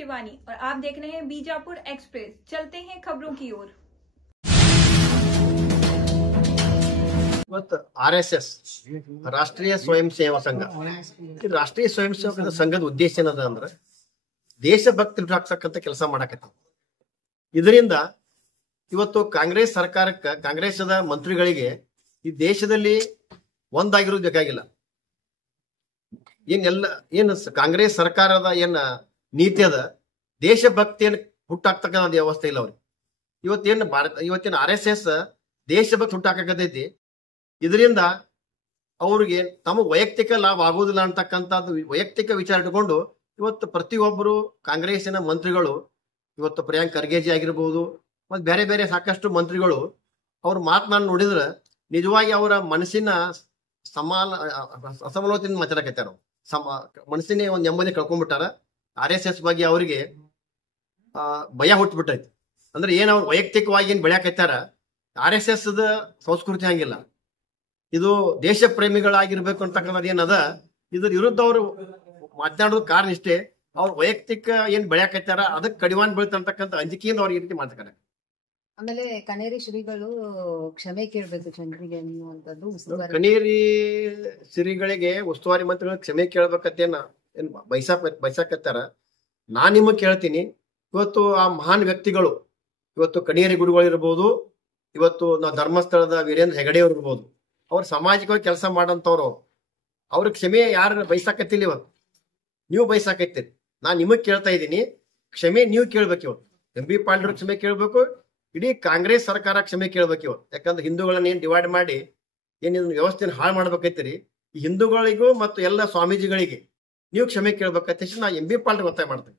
शिवानी और आप देख रहे हैं बीजापुर एक्सप्रेस। चलते हैं खबरों की ओर। RSS ರಾಷ್ಟ್ರೀಯ ಸ್ವಯಂ ಸೇವಾ ಸಂಘ ರಾಷ್ಟ್ರೀಯ ಸ್ವಯಂ ಸೇವಕ ಸಂಘದ ಉದ್ದೇಶ ಏನದ ಅಂದ್ರೆ ದೇಶಭಕ್ತಿ ಹುಟ್ಟಾಕ್ತಕ್ಕಂಥ ಕೆಲಸ ಮಾಡಕತ್ತ. ಇದರಿಂದ ಇವತ್ತು ಕಾಂಗ್ರೆಸ್ ಸರ್ಕಾರಕ್ಕೆ, ಕಾಂಗ್ರೆಸ್ದ ಮಂತ್ರಿಗಳಿಗೆ ಈ ದೇಶದಲ್ಲಿ ಒಂದಾಗಿರೋದು ಬೇಕಾಗಿಲ್ಲ. ಏನು ಕಾಂಗ್ರೆಸ್ ಸರ್ಕಾರದ ಏನ್ ನೀತಿ ಅದ, ದೇಶಭಕ್ತಿಯನ್ನು ಹುಟ್ಟಾಕ್ತಕ್ಕಂಥ ವ್ಯವಸ್ಥೆ ಇಲ್ಲ ಅವ್ರಿಗೆ. ಇವತ್ತಿನ RSS ದೇಶಭಕ್ತಿ ಹುಟ್ಟಾಕತೈತಿ. ಇದರಿಂದ ಅವ್ರಿಗೆ ತಮ್ಮ ವೈಯಕ್ತಿಕ ಲಾಭ ಆಗೋದಿಲ್ಲ ಅಂತಕ್ಕಂಥದ್ದು ವೈಯಕ್ತಿಕ ವಿಚಾರ ಇಟ್ಕೊಂಡು ಇವತ್ತು ಪ್ರತಿಯೊಬ್ಬರು ಕಾಂಗ್ರೆಸ್ಸಿನ ಮಂತ್ರಿಗಳು, ಇವತ್ತು ಪ್ರಿಯಾಂಕ್ ಖರ್ಗೆಜಿ ಆಗಿರ್ಬೋದು, ಮತ್ತು ಬೇರೆ ಬೇರೆ ಸಾಕಷ್ಟು ಮಂತ್ರಿಗಳು ಅವ್ರ ಮಾತನಾಡಿ ನೋಡಿದ್ರೆ ನಿಜವಾಗಿ ಅವರ ಮನಸ್ಸಿನ ಅಸಮಾನತೆಯಿಂದ ಮಾತಾಡಕತ್ತಾರ. ಮನಸ್ಸಿನ ಒಂದು ನೆಮ್ಮದಿ ಕಳ್ಕೊಂಡ್ಬಿಟ್ಟಾರ. RSS ಬಗ್ಗೆ ಅವರಿಗೆ ಭಯ ಹುಟ್ಟುಬಿಟ್ಟೈತಿ. ಅಂದ್ರೆ ಏನ್ ಅವ್ರು ವೈಯಕ್ತಿಕವಾಗಿ ಏನ್ ಬೆಳೆಯಕತ್ತಾರ, RSS ಸಂಸ್ಕೃತಿ ಹಂಗಿಲ್ಲ. ಇದು ದೇಶ ಪ್ರೇಮಿಗಳಾಗಿರ್ಬೇಕು ಅಂತಕ್ಕಂಥದ್ದು ಏನದ, ಇದ್ರ ವಿರುದ್ಧ ಅವರು ಮಾತನಾಡೋದು ಕಾರಣ ಇಷ್ಟೇ. ಅವ್ರ ವೈಯಕ್ತಿಕ ಏನ್ ಬೆಳೆಯಕತ್ತಾರ ಅದಕ್ಕೆ ಕಡಿವಾಣ ಬೀಳ್ತಕ್ಕಂಥ ಅಂಜಿಕೆಯಿಂದ ಅವ್ರಿಗೆ ಈ ರೀತಿ ಮಾಡ್ತಾರೆ. ಆಮೇಲೆ ಕನೇರಿ ಶ್ರೀಗಳು ಕ್ಷಮೆ ಕೇಳ್ಬೇಕು ಜನರಿಗೆ ಅನ್ನುವಂಥದ್ದು. ಕನೇರಿ ಶ್ರೀಗಳಿಗೆ ಉಸ್ತುವಾರಿ ಮಂತ್ರಿಗಳು ಕ್ಷಮೆ ಕೇಳ್ಬೇಕತ್ತೇನ ಏನ್ ಬಯಸಾಕತ್ತಾರ. ನಾನ್ ನಿಮಗ್ ಕೇಳ್ತೀನಿ, ಇವತ್ತು ಆ ಮಹಾನ್ ವ್ಯಕ್ತಿಗಳು, ಇವತ್ತು ಕನೇರಿ ಗುರುಗಳು ಇರ್ಬೋದು, ಇವತ್ತು ನಾವು ಧರ್ಮಸ್ಥಳದ ವೀರೇಂದ್ರ ಹೆಗಡೆ ಅವ್ರು ಇರ್ಬೋದು, ಅವ್ರು ಸಾಮಾಜಿಕವಾಗಿ ಕೆಲಸ ಮಾಡಂತವ್ರು, ಅವ್ರ ಕ್ಷಮೆ ಯಾರು ಬಯಸಾಕತ್ತಿಲ್ಲ. ಇವತ್ತು ನೀವು ಬಯಸಾಕತ್ತೀರಿ. ನಾನ್ ನಿಮಗ್ ಕೇಳ್ತಾ ಇದ್ದೀನಿ, ಕ್ಷಮೆ ನೀವು ಕೇಳ್ಬೇಕು. ಇವತ್ತು MB ಪಾಟೀಲ್ ಕ್ಷಮೆ ಕೇಳ್ಬೇಕು, ಇಡೀ ಕಾಂಗ್ರೆಸ್ ಸರ್ಕಾರ ಕ್ಷಮೆ ಕೇಳ್ಬೇಕು ಇವತ್ತು. ಯಾಕಂದ್ರೆ ಹಿಂದೂಗಳನ್ನ ಏನ್ ಡಿವೈಡ್ ಮಾಡಿ ಏನ್ ವ್ಯವಸ್ಥೆನ ಹಾಳು ಮಾಡ್ಬೇಕೈತಿರಿ, ಈ ಹಿಂದೂಗಳಿಗೂ ಮತ್ತು ಎಲ್ಲ ಸ್ವಾಮೀಜಿಗಳಿಗೆ ನೀವು ಕ್ಷಮೆ ಕೇಳ್ಬೇಕಂತ ನಾ MB ಪಾಟೀಲ್ ಒತ್ತಾಯ ಮಾಡ್ತೀನಿ.